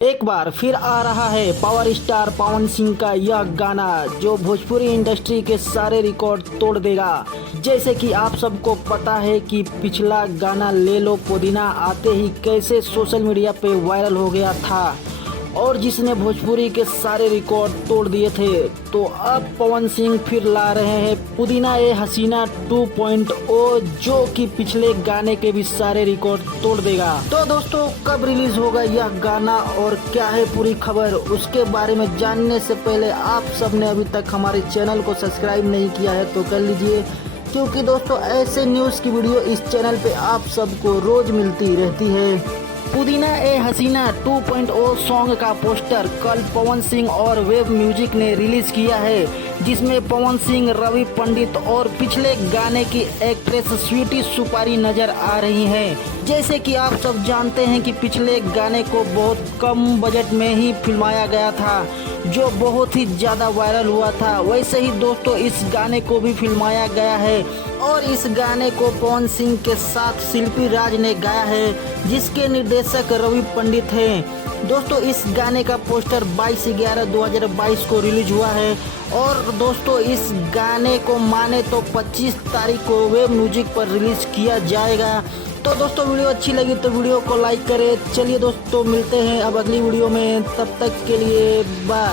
एक बार फिर आ रहा है पावर स्टार पवन सिंह का यह गाना जो भोजपुरी इंडस्ट्री के सारे रिकॉर्ड तोड़ देगा। जैसे कि आप सबको पता है कि पिछला गाना ले लो पुदीना आते ही कैसे सोशल मीडिया पे वायरल हो गया था और जिसने भोजपुरी के सारे रिकॉर्ड तोड़ दिए थे। तो अब पवन सिंह फिर ला रहे हैं पुदीना ए हसीना 2.0 जो कि पिछले गाने के भी सारे रिकॉर्ड तोड़ देगा। तो दोस्तों कब रिलीज होगा यह गाना और क्या है पूरी खबर, उसके बारे में जानने से पहले आप सबने अभी तक हमारे चैनल को सब्सक्राइब नहीं किया है तो कर लीजिए, क्योंकि दोस्तों ऐसे न्यूज़ की वीडियो इस चैनल पे आप सबको रोज मिलती रहती है। पुदीना ए हसीना 2.0 सॉन्ग का पोस्टर कल पवन सिंह और वेब म्यूजिक ने रिलीज किया है, जिसमें पवन सिंह, रवि पंडित और पिछले गाने की एक्ट्रेस स्वीटी सुपारी नजर आ रही हैं। जैसे कि आप सब जानते हैं कि पिछले गाने को बहुत कम बजट में ही फिल्माया गया था जो बहुत ही ज़्यादा वायरल हुआ था। वैसे ही दोस्तों इस गाने को भी फिल्माया गया है और इस गाने को पवन सिंह के साथ शिल्पी राज ने गाया है, जिसके निर्देशक रवि पंडित हैं। दोस्तों इस गाने का पोस्टर 22/11/2022 को रिलीज हुआ है और दोस्तों इस गाने को माने तो 25 तारीख को वेब म्यूजिक पर रिलीज किया जाएगा। तो दोस्तों वीडियो अच्छी लगी तो वीडियो को लाइक करें। चलिए दोस्तों मिलते हैं अब अगली वीडियो में, तब तक के लिए बाय।